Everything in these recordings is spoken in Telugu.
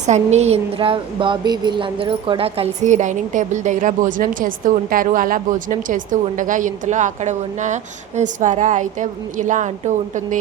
సన్నీ ఇంద్ర బాబీ వీళ్ళందరూ కూడా కలిసి డైనింగ్ టేబుల్ దగ్గర భోజనం చేస్తూ ఉంటారు. అలా భోజనం చేస్తూ ఉండగా ఇంతలో అక్కడ ఉన్న స్వర అయితే ఇలా అంటూ ఉంటుంది.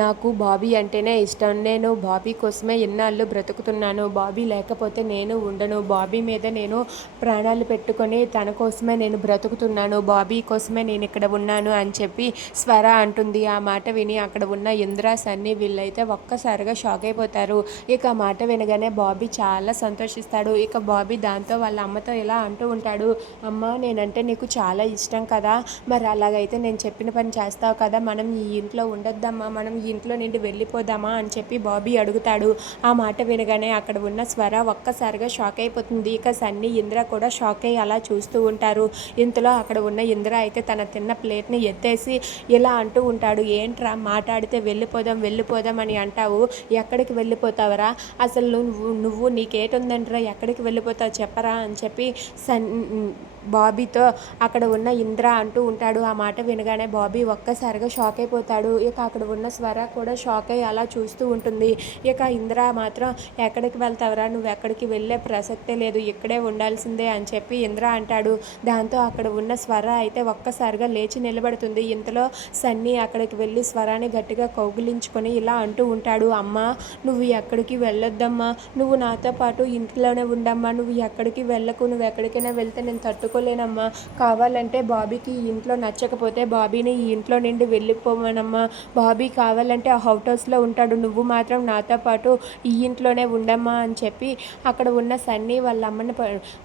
నాకు బాబీ అంటేనే ఇష్టం. నేను బాబీ కోసమే ఎన్నాళ్ళు బ్రతుకుతున్నాను. బాబీ లేకపోతే నేను ఉండను. బాబీ మీద నేను ప్రాణాలు పెట్టుకొని తన కోసమే నేను బ్రతుకుతున్నాను. బాబీ కోసమే నేను ఇక్కడ ఉన్నాను అని చెప్పి స్వర అంటుంది. ఆ మాట విని అక్కడ ఉన్న ఇంద్ర సన్నీ వీళ్ళైతే ఒక్కసారిగా షాక్ అయిపోతారు. ఇక ఆ మాట వినగానే బాబీ చాలా సంతోషిస్తాడు. ఇక బాబీ దాంతో వాళ్ళ అమ్మతో ఇలా అంటూ ఉంటాడు అమ్మ నేనంటే నీకు చాలా ఇష్టం కదా. మరి అలాగైతే నేను చెప్పిన పని చేస్తావు కదా. మనం ఈ ఇంట్లో ఉండొద్దమ్మా. మనం ఈ ఇంట్లో నుండి వెళ్ళిపోదామా? అని చెప్పి బాబీ అడుగుతాడు. ఆ మాట వినగానే అక్కడ ఉన్న స్వర ఒక్కసారిగా షాక్ అయిపోతుంది. ఇక సన్నీ ఇంద్ర కూడా షాక్ అయ్యి అలా చూస్తూ ఉంటారు. ఇంతలో అక్కడ ఉన్న ఇంద్ర అయితే తన తిన్న ప్లేట్ని ఎత్తేసి ఇలా అంటూ ఉంటాడు. ఏంట్రా? మాట్లాడితే వెళ్ళిపోదాం వెళ్ళిపోదాం అని అంటావు. ఎక్కడికి వెళ్ళిపోతావరా? అసలు నువ్వు నువ్వు నీకేటుందంటరా? ఎక్కడికి వెళ్ళిపోతావు? చెప్పరా? అని చెప్పి సన్ బాబీతో అక్కడ ఉన్న ఇంద్ర అంటూ ఉంటాడు. ఆ మాట వినగానే బాబీ ఒక్కసారిగా షాక్ అయిపోతాడు. ఇక అక్కడ ఉన్న స్వర కూడా షాక్ అయ్యి అలా చూస్తూ ఉంటుంది. ఇక ఇంద్ర మాత్రం ఎక్కడికి వెళ్తావరా? నువ్వు ఎక్కడికి వెళ్ళే ప్రసక్తే లేదు. ఇక్కడే ఉండాల్సిందే అని చెప్పి ఇంద్ర అంటాడు. దాంతో అక్కడ ఉన్న స్వర అయితే ఒక్కసారిగా లేచి నిలబడుతుంది. ఇంతలో సన్నీ అక్కడికి వెళ్ళి స్వరాన్ని గట్టిగా కౌగిలించుకొని ఇలా అంటూ ఉంటాడు. అమ్మ నువ్వు ఎక్కడికి వెళ్ళొద్దమ్మా. నువ్వు నాతో పాటు ఇంట్లోనే ఉండమ్మా. నువ్వు ఎక్కడికి వెళ్ళకు. నువ్వు ఎక్కడికైనా వెళ్తే నేను తట్టుకో తట్టుకోలేనమ్మా కావాలంటే బాబీకి ఈ ఇంట్లో నచ్చకపోతే బాబీని ఈ ఇంట్లో నుండి వెళ్ళిపోవనమ్మా బాబీ కావాలంటే ఆ హౌట్ హౌస్లో ఉంటాడు. నువ్వు మాత్రం నాతో పాటు ఈ ఇంట్లోనే ఉండమ్మా అని చెప్పి అక్కడ ఉన్న సన్నీ వాళ్ళ అమ్మని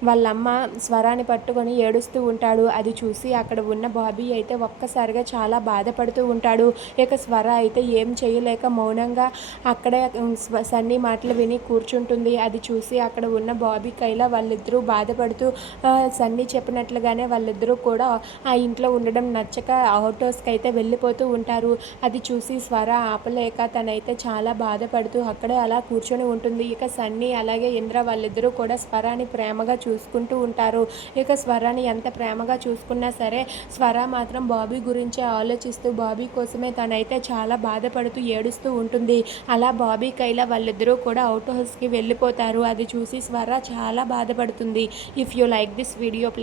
వాళ్ళ అమ్మ స్వరాన్ని పట్టుకొని ఏడుస్తూ ఉంటాడు. అది చూసి అక్కడ ఉన్న బాబీ అయితే ఒక్కసారిగా చాలా బాధపడుతూ ఉంటాడు. ఇక స్వర అయితే ఏం చేయలేక మౌనంగా అక్కడే సన్నీ మాటలు విని కూర్చుంటుంది. అది చూసి అక్కడ ఉన్న బాబీ కైలా వాళ్ళిద్దరూ బాధపడుతూ సన్నీ చెప్పినట్లుగానే వాళ్ళిద్దరూ కూడా ఆ ఇంట్లో ఉండడం నచ్చక అవుట్ అయితే వెళ్ళిపోతూ ఉంటారు. అది చూసి స్వర ఆపలేక తనైతే చాలా బాధపడుతూ అక్కడే అలా కూర్చొని ఉంటుంది. ఇక సన్నీ అలాగే ఇంద్ర వాళ్ళిద్దరూ కూడా స్వరాన్ని ప్రేమగా చూసుకుంటూ ఉంటారు. ఇక స్వరాన్ని ఎంత ప్రేమగా చూసుకున్నా సరే స్వర మాత్రం బాబీ గురించే ఆలోచిస్తూ బాబీ కోసమే తనైతే చాలా బాధపడుతూ ఏడుస్తూ ఉంటుంది. అలా బాబీ కైలా వాళ్ళిద్దరూ కూడా అవుట్ హౌస్కి వెళ్ళిపోతారు. అది చూసి స్వర చాలా బాధపడుతుంది. If you like this video please